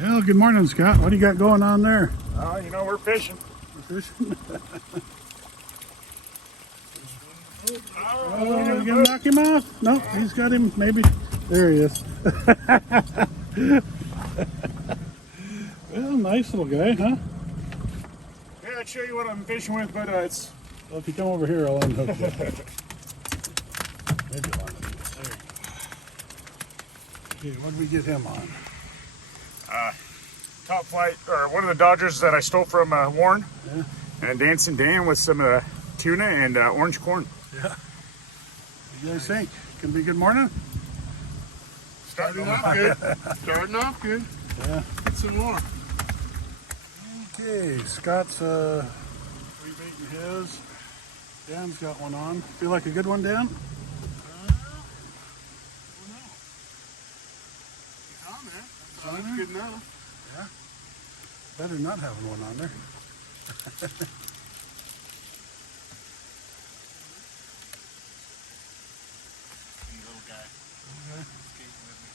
Well, good morning, Scott. What do you got going on there? You know, we're fishing. We're fishing. Oh, you gonna knock him off? No, he's got him. Maybe. There he is. Well, nice little guy, huh? Yeah, I'd show you what I'm fishing with, but it's... Well, if you come over here, I'll unhook you. Maybe I'll unhook you. There you go. Okay, what did we get him on? Top flight, or one of the Dodgers that I stole from Warren. Yeah. And Dancing Dan with some tuna and orange corn. Yeah. What do you guys think? Can be a good morning? Starting off good. Starting off good. Yeah. Get some more. Okay, Scott's rebaiting his. Dan's got one on. Feel like a good one, Dan? He's on there. He's on there? Good enough. Yeah. Better not having one on there. Little guy. Okay. Skating with me.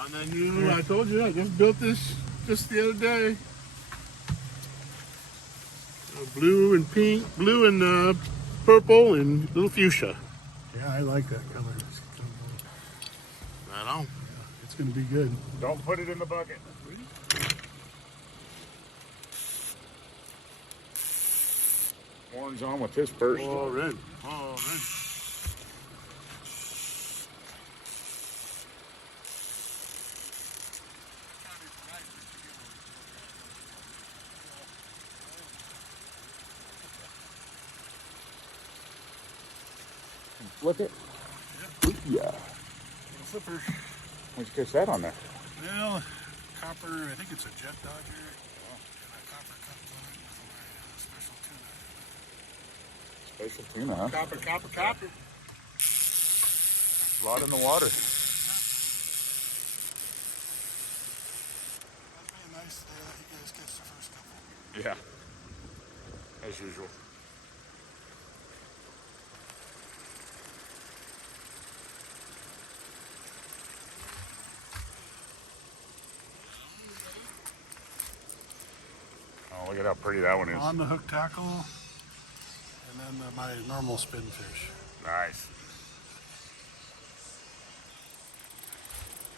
On that new, I told you, I just built this just the other day. Blue and pink, blue and purple and little fuchsia. Yeah, I like that color. Right on. It's going to be good. Don't put it in the bucket. Warren's on with his first. All right. All right. Flip it. Yeah. Flipper. Why'd you catch that on there? Well, copper, I think it's a Jet Dodger. And a copper cut line with my special tuna. Special tuna, huh? Copper, copper, copper. A lot in the water. That'd be a nice day that you guys catch the first couple. Yeah. As usual. Oh, look at how pretty that one is. On the hook tackle, and then my normal spin fish. Nice.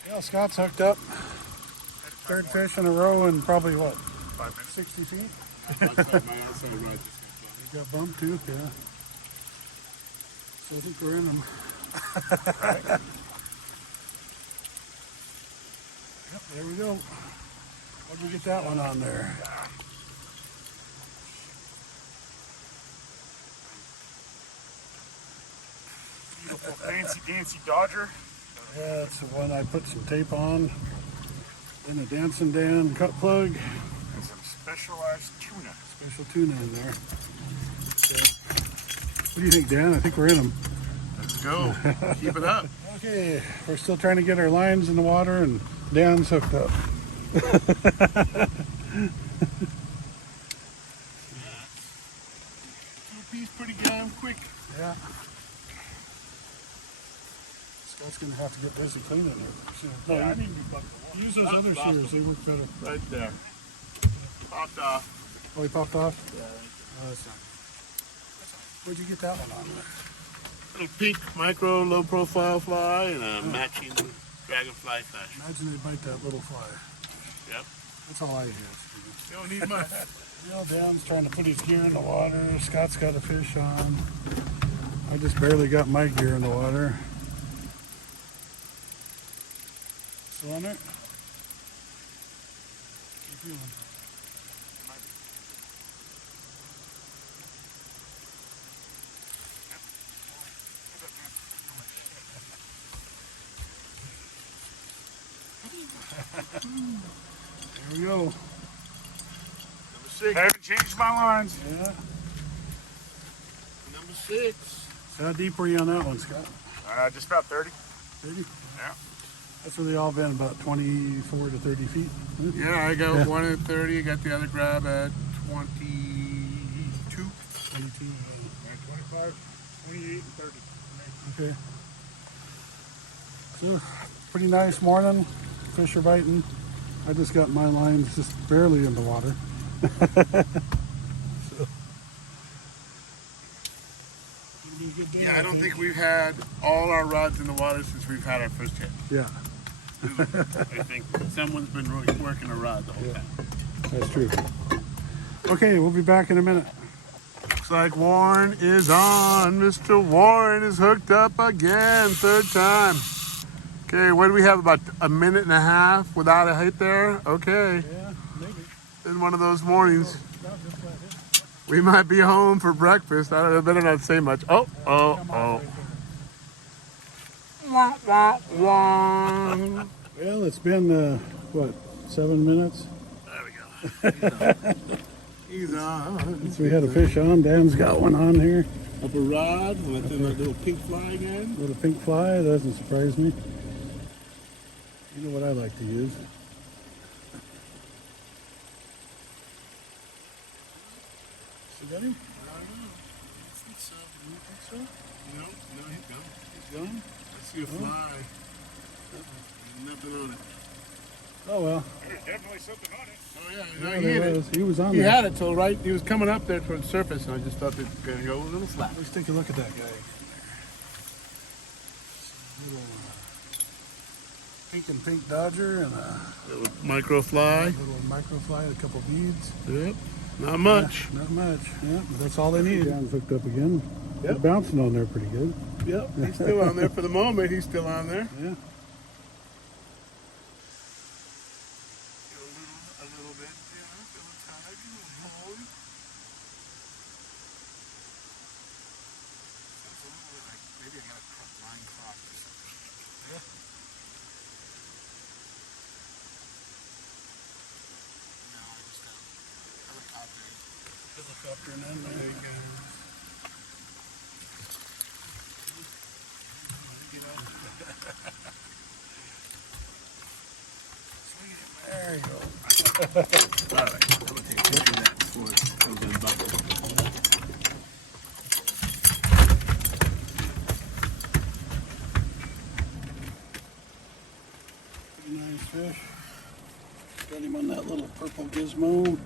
Yeah, Scott's hooked up. Third fish in a row in probably what? 5 minutes. 60 feet? My outside rod just You got bumped too, yeah. So I think we're in them. Right. Yep, there we go. How'd we get that one on there? Beautiful fancy dancy Dodger. Yeah, that's the one I put some tape on. Then a Dancing Dan cut plug. And some specialized tuna. Special tuna in there. So, what do you think, Dan? I think we're in them. Let's go. Keep it up. Okay, we're still trying to get our lines in the water, and Dan's hooked up. Two-piece pretty damn quick. Yeah. Scott's gonna have to get busy cleaning it soon. No, Yeah, I you need to be bucked up. use those other shears, they work better. Right there. Popped off. Oh, he popped off? Yeah. Oh, that's not. Where'd you get that one on there? Little pink micro low profile fly and a matching dragonfly fish. Imagine they bite that little fly. Yep. That's all I have. You don't need much. You know, Dan's trying to put his gear in the water. Scott's got a fish on. I just barely got my gear in the water. Still on there? Keep feeling. There we go. Number 6. Haven't changed my lines. Yeah. Number 6. So how deep were you on that one, Scott? Just about 30. 30? Yeah. That's where they all been, about 24 to 30 feet. Huh? Yeah, I got Yeah. one at 30. I got the other grab at 22. 22. 25, 28, and 30. Yeah. Okay. So, pretty nice morning. Fish are biting. I just got my lines just barely in the water. So, it'll be a good day, Yeah, I don't think we've had all our rods in the water since we've had our first hit. Yeah, I think someone's been working a rod the whole time. that's true. Okay, we'll be back in a minute. Looks like Warren is on. Mr. Warren is hooked up again, third time. Okay, what do we have? About a minute and a half without a hit there? Okay. Yeah, maybe. In one of those mornings. We might be home for breakfast. I better not say much. Oh. Wah, wah, wah. Well, it's been, what, 7 minutes? There we go. He's on. Since we had a fish on, Dan's got one on here. Up a rod with a little pink fly again. Little pink fly, that doesn't surprise me. You know what I like to use. You got him? I don't know. I think so. You think so? No, he's gone. He's gone? I see a fly. Nothing on it. Oh well. There's definitely something on it. Oh yeah, Yeah, he hit there it. was. He was on He there. had it till right. He was coming up there towards the surface, and I just thought it was gonna go a little flat. Let's take a look at that guy. Little pink and pink dodger and a Little micro fly. little microfly, a couple beads. Yep. Not much. Not much. Yeah, but that's all they need. Dan's hooked up again. Yep. They're bouncing on there pretty good. Yep. He's still on there for the moment. He's still on there. Yeah. A little bit. Yeah. Feel it tight. Hold. Sounds a little bit like maybe I got a line clock or something. Yeah. No, I just got a helicopter. Helicopter and then there he goes. There you go. All right. I'm gonna take a picture of that before it goes in the bucket. Pretty nice fish. Got him on that little purple gizmo. And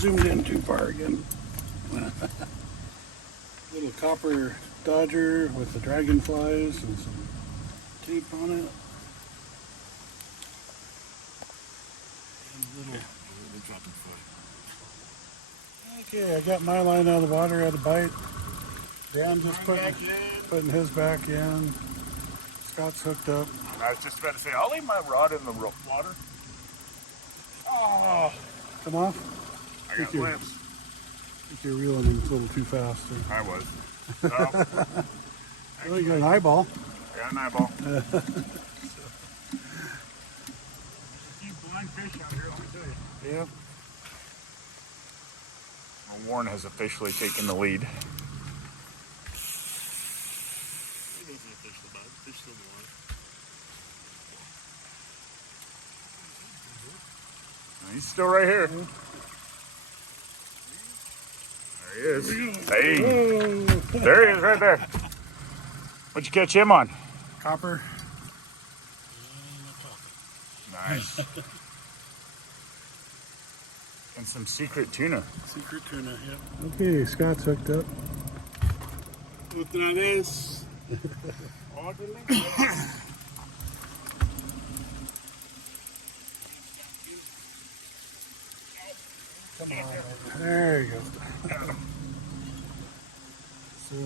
zoomed in too far again. Little copper dodger with the dragonflies and some tape on it. And a little. We'll drop it for you. Okay, I got my line out of the water, had a bite. Dan just putting his back in. Scott's hooked up. I was just about to say, I'll leave my rod in the water. Oh, come off. I got Thank you. limbs. I think you're reeling him a little too fast there. I was. No, Well, you got an eyeball. I got an eyeball. Keep blind fish out here, let me tell you. Yep. Well, Warren has officially taken the lead. He doesn't fish the bug. Fish still in the water. He's still right here. There he is. Hey, there he is right there. What'd you catch him on? Copper. Nice. And some secret tuna. Secret tuna, yeah. Okay, Scott's hooked up. Otra vez. Come on. There you go. So,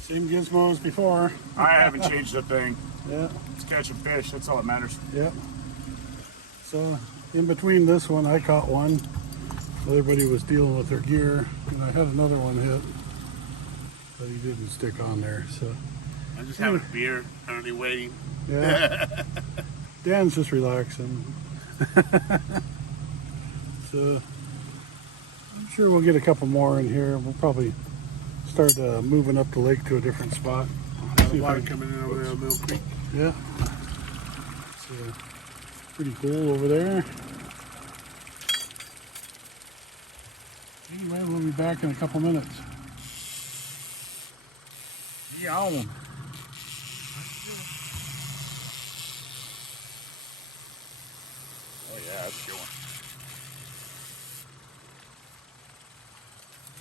same gizmo as before. I haven't changed a thing. Yeah, It's catching fish. That's all that matters. yep. So, in between this one, I caught one. Everybody was dealing with their gear, and I had another one hit, but he didn't stick on there. So, I'm just having a beer, currently waiting. yeah. Dan's just relaxing. So, I'm sure we'll get a couple more in here. We'll probably start moving up the lake to a different spot. See if I Water can- coming in over there on Mill Creek. Yeah. It's pretty cool over there. Anyway, we'll be back in a couple minutes. Yeah, on them. Oh yeah, that's a good one.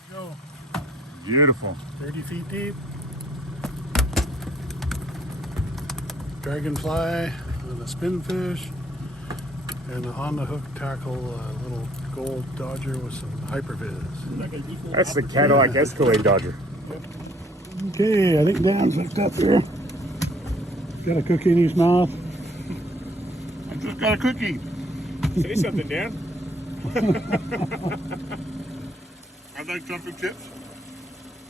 There we go. Beautiful. 30 feet deep. Dragonfly with a spinfish and an on the hook tackle, little gold dodger with some hyperviz. That's the Cadillac Escalade Dodger. Okay, I think Dan's hooked up here. Got a cookie in his mouth. I just got a cookie. Say something, Dan. I like jumping chips.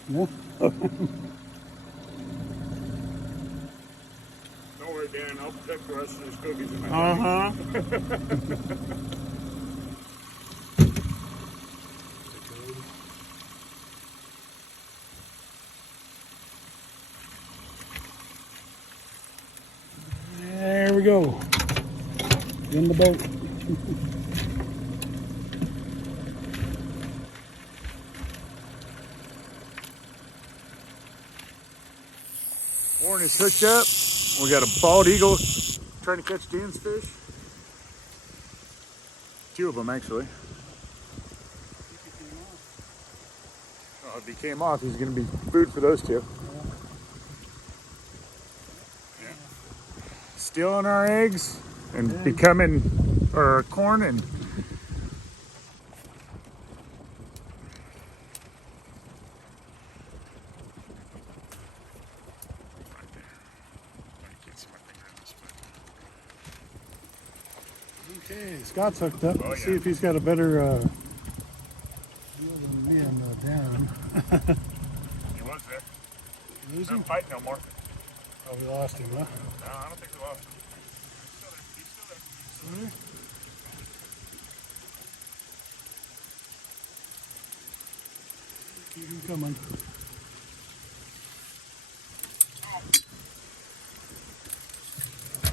Yeah. Don't worry, Dan. I'll protect the rest of these cookies in my There we go. In the boat. Warren is hooked up. We got a bald eagle trying to catch Dan's fish. Two of them, actually. Oh, if he came off, he's going to be food for those two. Yeah. Stealing our eggs and becoming our corn and Okay, Scott's hooked up. Oh, Let's yeah. see if he's got a better deal than me and Dan. he was there. Lose Not him? fighting no more. Oh, we lost him, huh? No, I don't think we lost him. He's still there. He's still there. Keep him coming.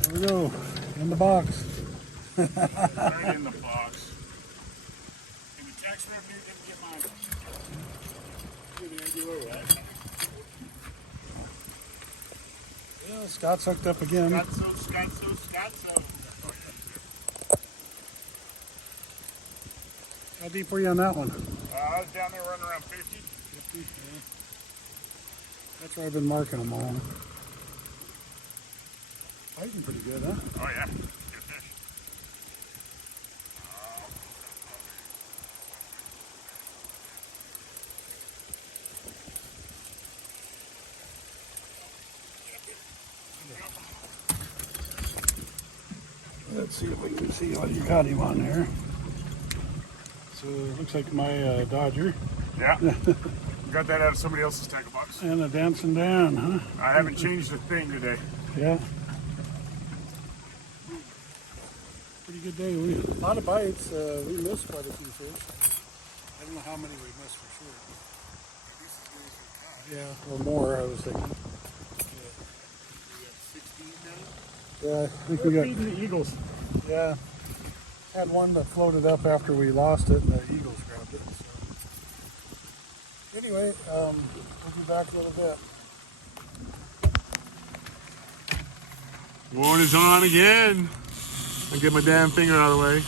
There we go. In the box. Right in the box. And the tax revenue didn't get mine. Give me an idea where we're at. Yeah, Scott's hooked up again. Scotso. How deep were you on that one? I was down there running around 50. 50, yeah. That's where I've been marking them all. Fighting pretty good, huh? Oh yeah, good fish. Let's see if we can see what you got him on there. So it looks like my Dodger Yeah. Got that out of somebody else's tackle box. and a Dancing Dan, huh? I haven't changed a thing today. Yeah. Pretty good day. A lot of bites. We missed quite a few fish. I don't know how many we missed for sure. Yeah, or more, I was thinking. Yeah, I think we We're got. feeding the eagles. Yeah. Had one that floated up after we lost it and the eagles grabbed it. So. Anyway, we'll be back a little bit. Warren is on again. I'll get my damn finger out of the way.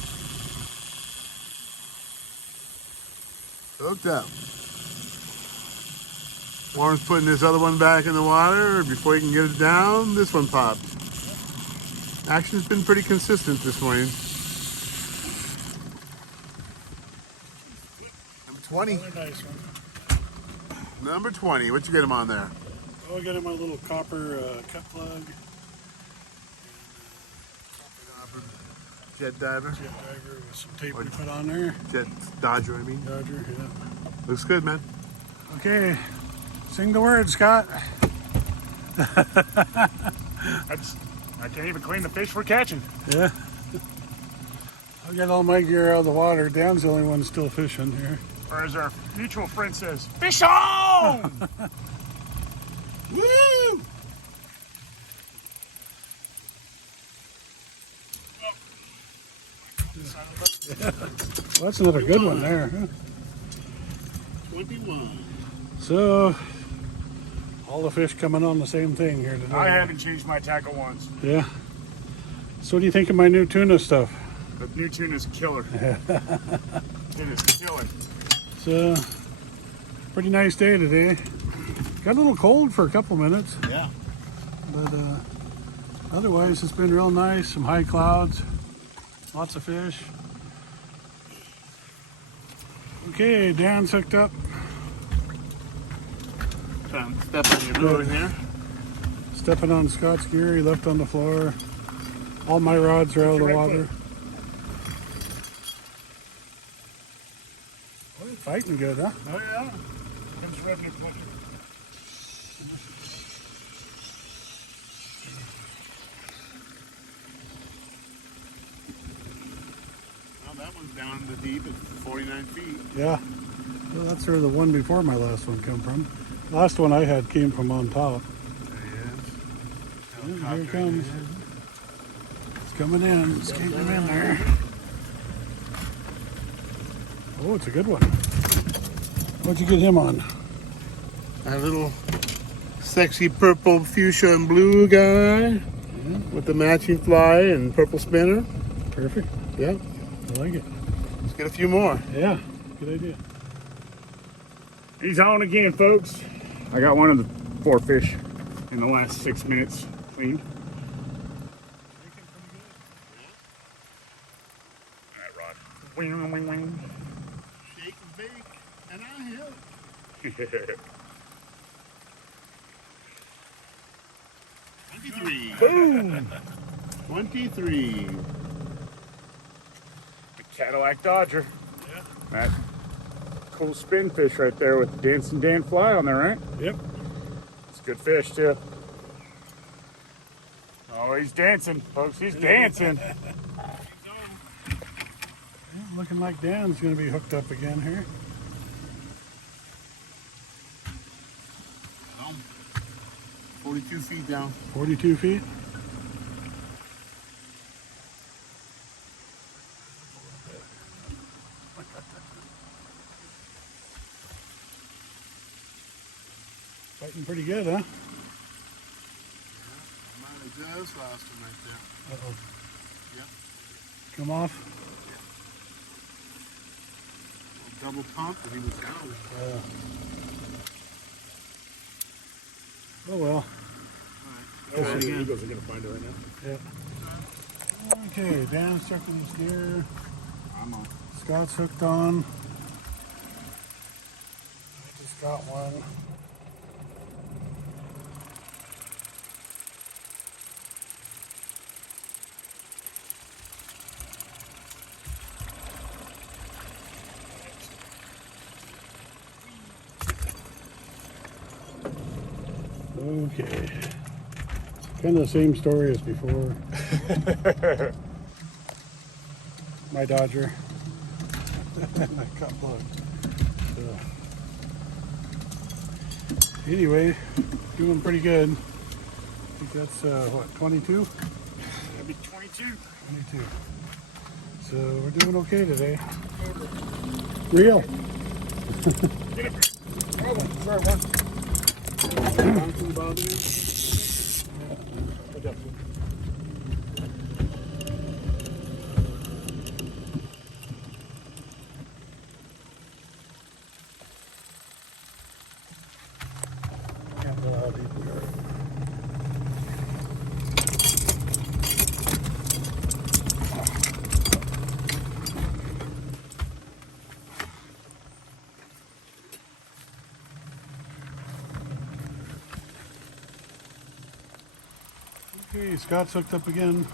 Hooked up. Warren's putting this other one back in the water. Before he can get it down, this one popped. Action's been pretty consistent this morning. Number 20. Another nice one. Number 20. What you get him on there? Oh, I got him a little copper cut plug. Jet diver. Jet diver with some tape we put on there. Jet Dodger, I mean. Dodger, yeah. Looks good, man. Okay, sing the word, Scott. I can't even clean the fish we're catching. Yeah. I'll get all my gear out of the water. Dan's the only one still fishing here. Or as our mutual friend says, fish on! Woo! Well, that's another good one there. Huh? 21. So, all the fish coming on the same thing here today. I haven't changed my tackle once. Yeah. So what do you think of my new tuna stuff? The new tuna's killer. Tuna's killer. It's a pretty nice day today. Got a little cold for a couple minutes, Yeah. but otherwise it's been real nice. Some high clouds, lots of fish. Okay, Dan's hooked up. Step on your boat in here. Stepping on Scott's gear, he left on the floor. All my rods are out of the water. Oh, you're fighting good, huh? Oh yeah. Comes revenue point. Well, that one's down the deep at 49 feet. Yeah. Well, that's where the one before my last one come from. Last one I had came from on top. There he is. Yeah, here it comes. It's coming in. It's getting in there. Oh, it's a good one. What'd you get him on? A little sexy purple fuchsia and blue guy with the matching fly and purple spinner. Perfect. Yeah. I like it. Let's get a few more. Yeah. Good idea. He's on again, folks. I got one of the 4 fish in the last 6 minutes cleaned. All right, Rod. Wing, wing, wing. Shake and bake, and I help. 23. Boom! 23. The Cadillac Dodger. Yeah. That cool spin fish right there with the Dancing Dan fly on there, right? Yep. It's a good fish, too. Oh, he's dancing, folks. He's dancing. Looking like Dan's going to be hooked up again here. 42 feet down. 42 feet. Fighting pretty good, huh? Mine just lost him right there. Uh-oh. Yep. Come off. Double pump and he was down. Oh well. Oh, the Eagles are going to find it right now. Yeah. Okay, Dan's stuck in his gear. I'm on. Scott's hooked on. I just got one. Okay. Kind of the same story as before. My Dodger. I got plugged. So. Anyway, doing pretty good. I think that's what, 22? That'd be 22. 22. So we're doing okay today. Real. Get it. Oh, sorry, one. Can't know how deep we are. Okay, Scott's hooked up again.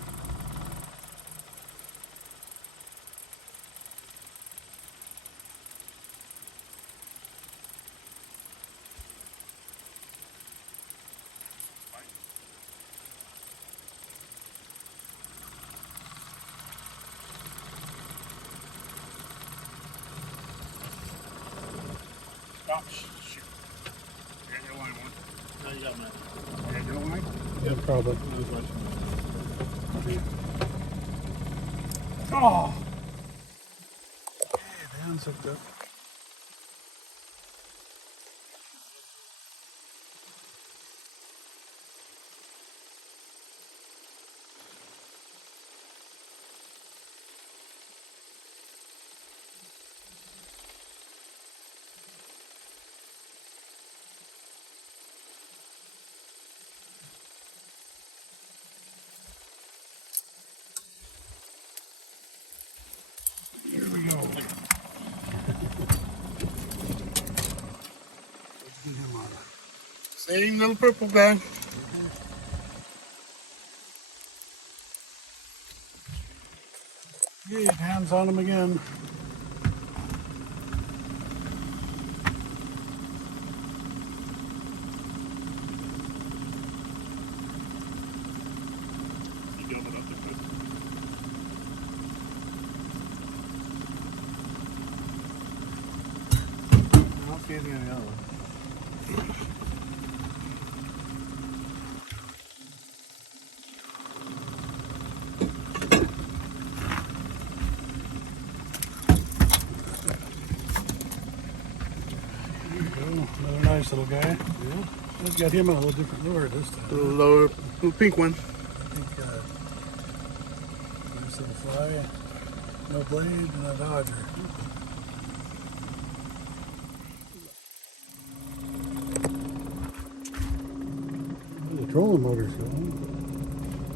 Stop. Shoot. You got your line one. Now you got mine. You got your line? Yeah, probably. Oh! Okay, Dan's hooked up. Same little purple guy. Yeah, hands on him again. You got it up there, bud. I don't see anything on the other one. There you go. Another nice little guy. Yeah. I've got him on a little different lure this time. Little lower, little pink one. I think nice little fly. No blade and a dodger. Oh, the trolling motor's going.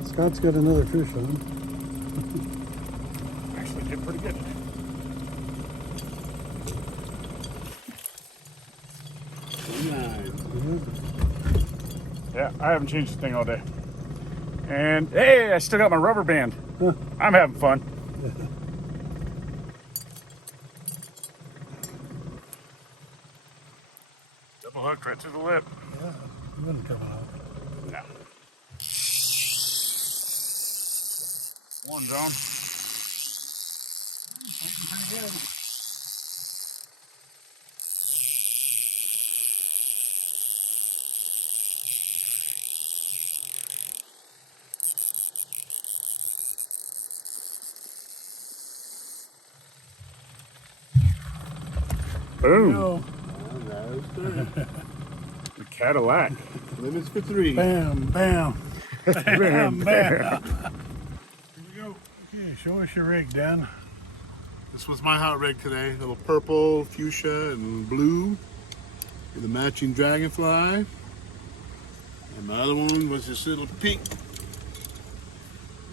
Scott's got another fish on. Actually did pretty good. Yeah, I haven't changed the thing all day. And hey, I still got my rubber band. Huh. I'm having fun. Double hook right to the lip. Yeah, he wasn't coming out. No. One zone. Pretty good. Boom. Go. The Cadillac. Limits for 3. Bam, bam. Bam, bam. Here we go. Okay, show us your rig, Dan. This was my hot rig today. Little purple, fuchsia, and blue with a matching dragonfly. And my other one was this little pink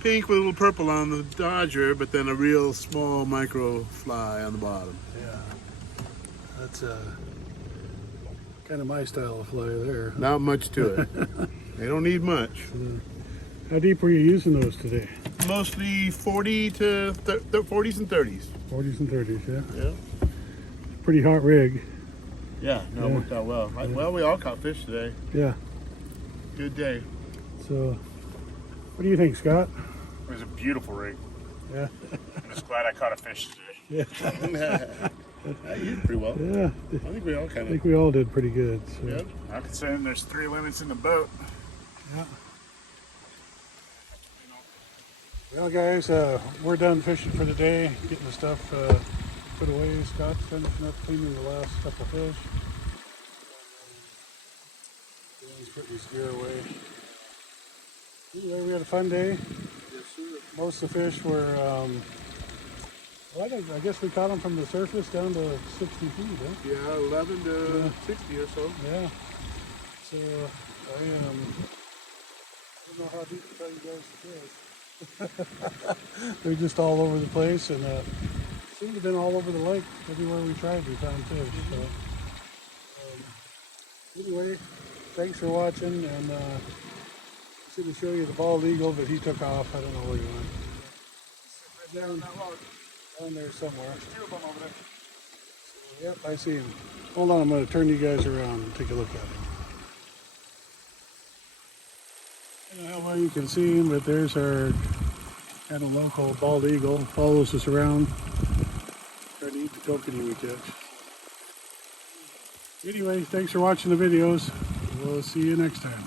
with a little purple on the dodger, but then a real small micro fly on the bottom. Yeah. That's kind of my style of fly there. Not much to it. They don't need much. How deep were you using those today? Mostly 40 to 40s and 30s. 40s and 30s, yeah. Yeah. Pretty hot rig. Yeah, no, it Yeah. worked out well. Well, we all caught fish today. Yeah. Good day. So, what do you think, Scott? It was a beautiful rig. Yeah. I'm just glad I caught a fish today. You did pretty well. Yeah. I think we all I kind think of. we all did pretty good. So. Yep. Not considering there's 3 limits in the boat. Yeah. Well, guys, we're done fishing for the day. Getting the stuff put away. Scott's finishing up cleaning the last couple fish. Dan's putting his gear away. Anyway, we had a fun day. Yes, sir. Most of the fish were, well, I guess we caught them from the surface down to 60 feet, huh? Yeah, 11 to 60 or so. Yeah. So, I don't know how deep to tell you guys to fish. They're just all over the place, and seem to have been all over the lake. Everywhere we tried, we found fish. So, anyway, thanks for watching, and I was going to show you the bald eagle, but he took off. I don't know where he went. Down there somewhere. So, yep, I see him. Hold on, I'm going to turn you guys around and take a look at him. I don't know how well you can see him, but there's our kind of local bald eagle. Follows us around. Trying to eat the kokanee we catch. Anyway, thanks for watching the videos. We'll see you next time.